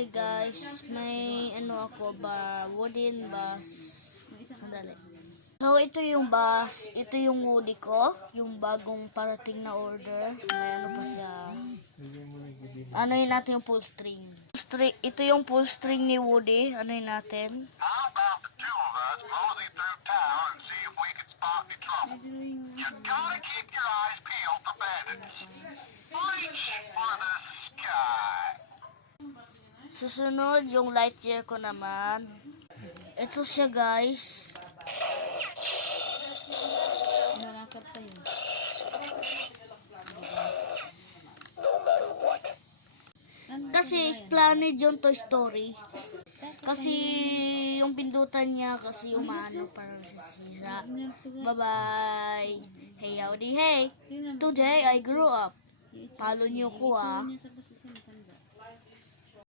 Hi guys, may ako ba, wooden bus. Sandali. So ito yung bus, ito yung Woody ko, yung bagong parating na order. May ano pa siya. Ano yun natin yung full string. Ito yung full string ni Woody. Ano yun natin? How about the two of us mosey through town and see if we can spot any trouble? You gotta keep your eyes peeled for bandits. Reach for the sky. Susunod yung Lightyear ko naman. Ito siya guys. Nakakap tayo. Kasi Splaned yung Toy Story. Kasi yung pindutan niya kasi umano parang sisira. Bye-bye. Hey, howdy, hey. Today I grew up. Follow niyo ko ah.